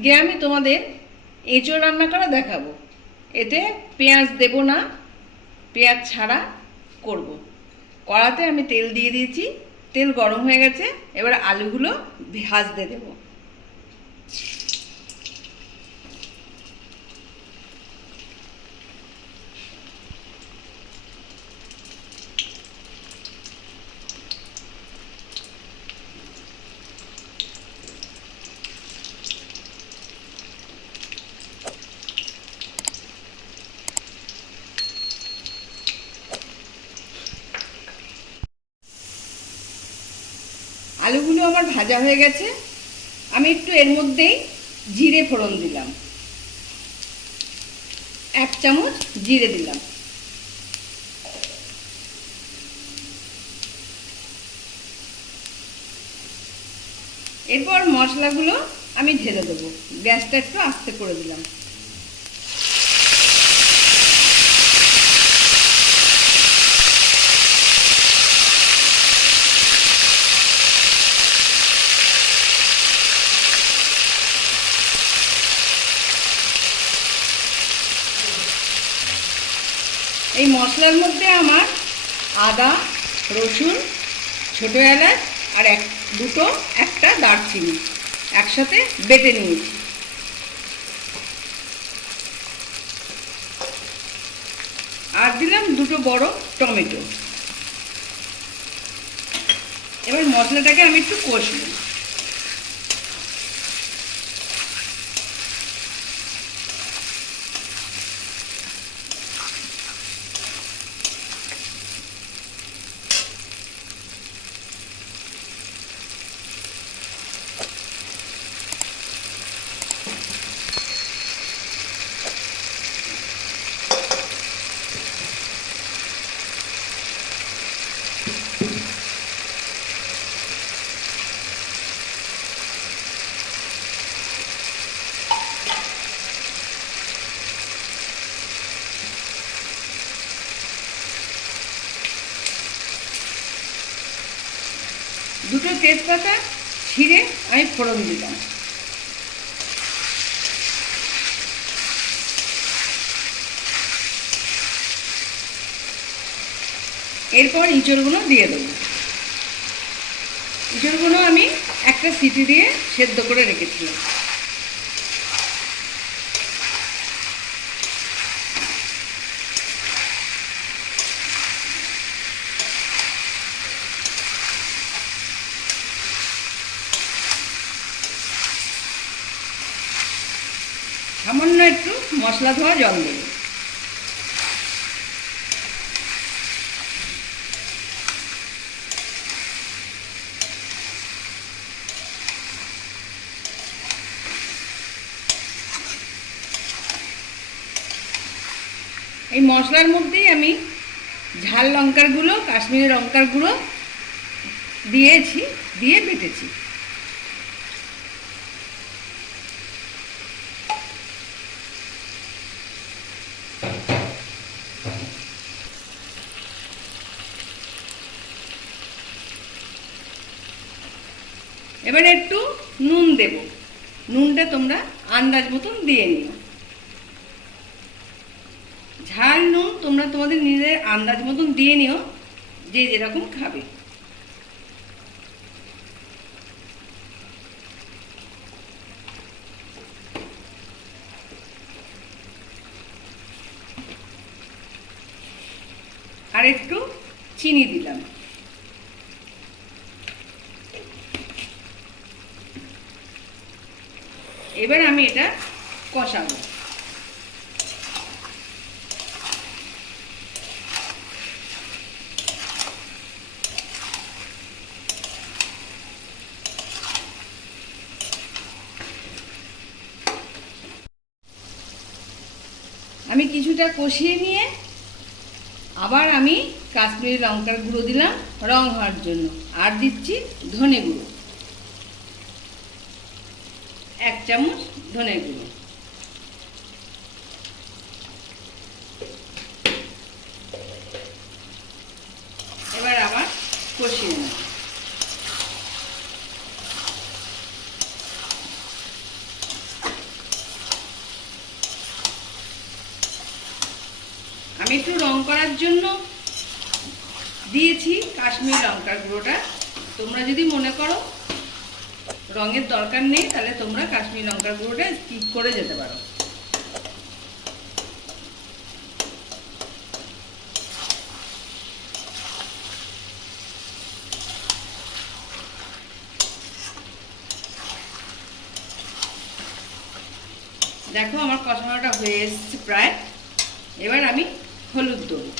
আজকে আমি তোমাদের এঁচোড় রান্না করা দেখাবো। এতে পেঁয়াজ দেব না, পেঁয়াজ ছাড়া করব। কড়াতে আমি তেল দিয়ে দিয়েছি, তেল গরম হয়ে গেছে। এবার আলুগুলো ভাজতে দেবো। আলুগুলো আমার ভাজা হয়ে গেছে। আমি একটু এর মধ্যেই জিরে ফোড়ন দিলাম, 1 চামচ জিরে দিলাম। এরপর মশলাগুলো আমি ঢেলে দেবো। গ্যাসটা একটু আস্তে করে দিলাম। এই মশলার মধ্যে আমার আদা, রসুন, ছোটো এলাচ আর একটা দারচিনি একসাথে বেটে নিয়েছি। আর দিলাম 2 বড় টমেটো। এবার মশলাটাকে আমি একটু কষবো। দুটো তেজপাতা ছিঁড়ে আমি ফোড়ন দিলাম। এরপর ইঁচড়গুলো দিয়ে দেবো। ইঁচড়গুলো আমি একটা সিটি দিয়ে সেদ্ধ করে রেখেছিলাম। সামান্য একটু মশলা ধোয়া জল দেব। এই মশলার মধ্যেই আমি ঝাল লঙ্কার গুঁড়ো, কাশ্মীরি লঙ্কার গুঁড়ো দিয়েছি, দিয়ে বেটেছি। এবার একটু নুন দেব। নুনটা তোমরা আন্দাজ মতন দিয়ে নিও। ঝাল নুন তোমরা তোমাদের নিজের আন্দাজ মতন দিয়ে নিও, যে যেরকম খাবে। আর একটু চিনি দিলাম। এবার আমি এটা কষাবো। আমি কিছুটা কষিয়ে নিয়ে আবার আমি কাশ্মীরি লঙ্কার গুঁড়ো দিলাম রং হওয়ার জন্য। আর দিচ্ছি ধনে গুঁড়ো, 1 চামচ ধনে গুঁড়ো। এবার আবার কষিয়ে নেব। আমি একটু রং করার জন্য দিয়েছি কাশ্মীরি লঙ্কার গুঁড়োটা। তোমরা যদি মনে করো রঙের দরকার নেই তাহলে তোমরা কাশ্মীরি লঙ্কার গুঁড়োটা স্কিপ করে যেতে পারো। দেখো আমার কষানোটা হয়ে এসছে প্রায়। এবার আমি হলুদ দেবো।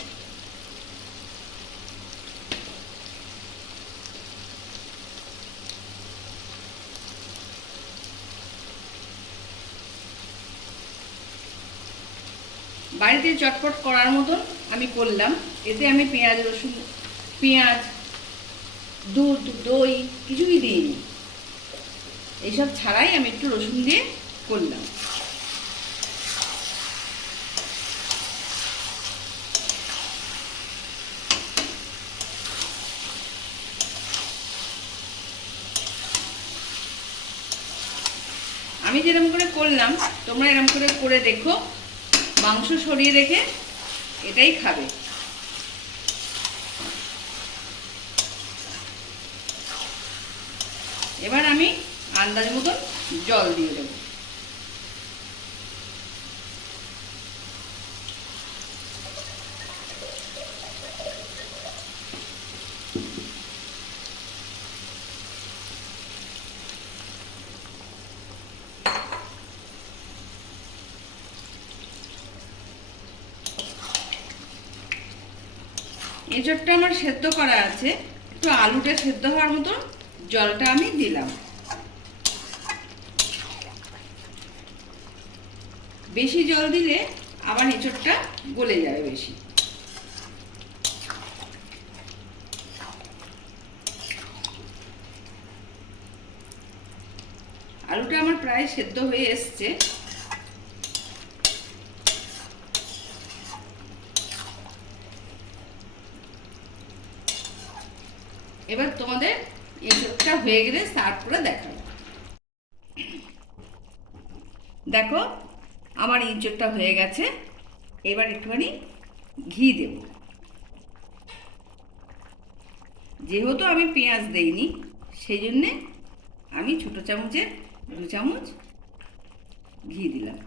বাড়িতে চটপট করার মতন আমি করলাম। এতে আমি পেঁয়াজ রসুন, পেঁয়াজ, দুধ, দই কিছুই দিইনি। এইসব ছাড়াই আমি একটু রসুন দিয়ে করলাম। আমি যেরকম করে করলাম তোমরা এরকম করে দেখো। মাংস সরিয়ে রেখে এটাই খাবে। এবার আমি আন্দাজ মতন জল দিয়ে দেবো। এঁচোড়টা আমার সেদ্ধ করা আছে, একটু আলুটা সেদ্ধ হওয়ার মতো জলটা আমি দিলাম। বেশি জল দিলে আবার এঁচোড়টা গলে যাবে বেশি। আলুটা আমার প্রায় সেদ্ধ হয়ে এসছে। এবার তোমাদের এঁচোড়টা হয়ে গেলে সার্ভ করে দেখাবো। দেখো আমার এঁচোড়টা হয়ে গেছে। এবার একটুখানি ঘি দেব। যেহেতু আমি পেঁয়াজ দেইনি সেই জন্যে আমি ছোটো চামচের 2 চামচ ঘি দিলাম।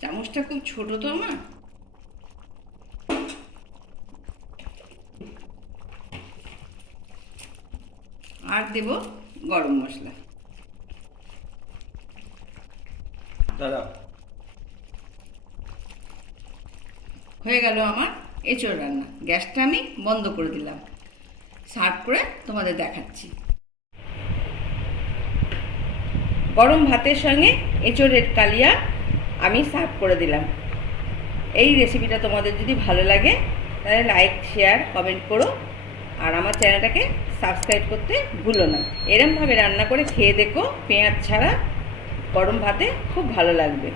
চামচটা খুব ছোট তো আমার। আর দেব গরম মশলা। হয়ে গেল আমার এঁচোড় রান্না। গ্যাসটা আমি বন্ধ করে দিলাম। সার্ভ করে তোমাদের দেখাচ্ছি। গরম ভাতের সঙ্গে এঁচোড়ের কালিয়া আমি সার্ভ করে দিলাম। এই রেসিপিটা তোমাদের যদি ভালো লাগে তাহলে লাইক, শেয়ার, কমেন্ট করো। আর আমার চ্যানেলটাকে সাবস্ক্রাইব করতে ভুলো না। এরমভাবে রান্না করে খেয়ে দেখো, পেঁয়াজ ছাড়া গরম ভাতে খুব ভালো লাগবে।